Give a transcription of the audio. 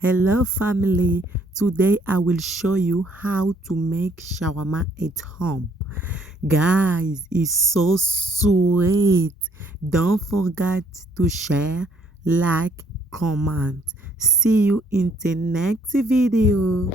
Hello family, today I will show you how to make shawarma at home. Guys, it's so sweet. Don't forget to share, like, comment. See you in the next video.